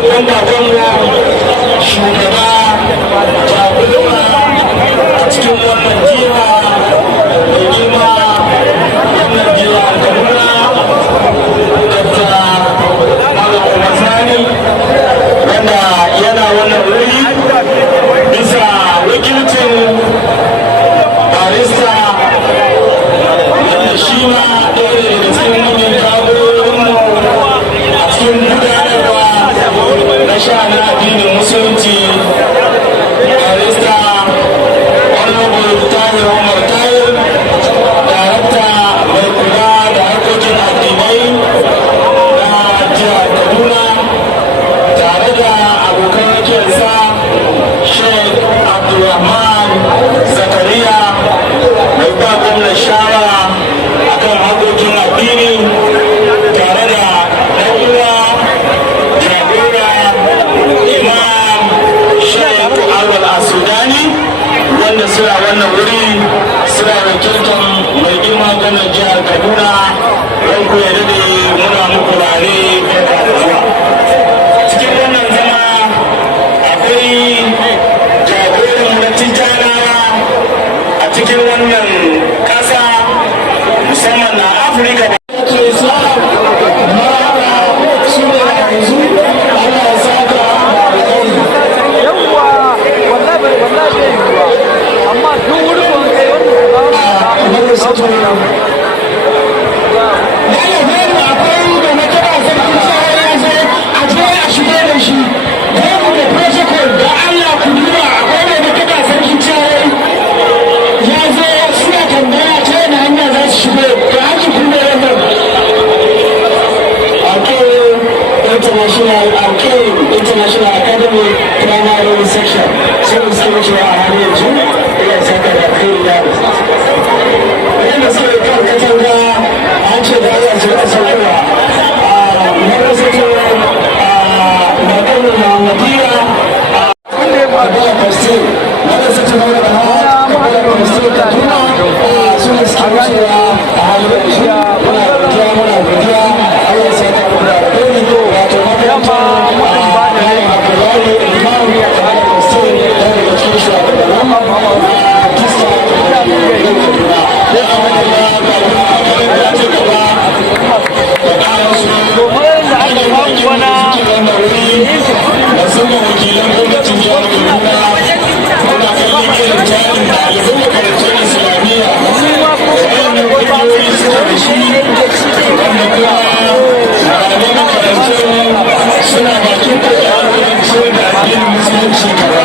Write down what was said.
babban babanmu shugaba jagorora a cikin wannan jiha mai girma wannan jiha Kaduna Dr. Malam Umar Sani wanda yana wannan wuri bisa wakilcin barista wanda shi ma ɗaya daga cikin manyan jagororinmu a cikin gudanarwa na sha'anin addinin musulunci barista honorable Tahir Umar Tahir, darakta mai kula da harkokin addinai na jihar Kaduna, tare da abokan rakiyarsa Sheikh Abdulrahman Zakariya mai ba gwamnan shawara akan harkokin addini, tare da ɗan'uwa jagora Imam Sheikh Awal Asudani wanda suna wannan wuri suna wakiltar mai girma gwamnan jihar Kaduna. Ranku ya dade, muna muku lale barka da zuwa. Cikin wannan zama akwai jagoran na Tijjanawa a cikin wannan ƙasa musamman na Afirka da ke sa mara su ne yanzu Allah ya saka yawwa wallahi bai yiwuwa amma duk wuri ko kai wannan a International Academy Primary Section. Sai mu sai cewa a har yanzu iya saka da kai da wanda suke kan katanga an ce da Allah su rika saukowa wanda suke maganar Muhammadiyya da Pastor wanda suke magana da Pastor Kaduna suna suke cewa a halin yanzu muna godiya Allah ya saka mu da alheri wato suna bakin da addinin musulunci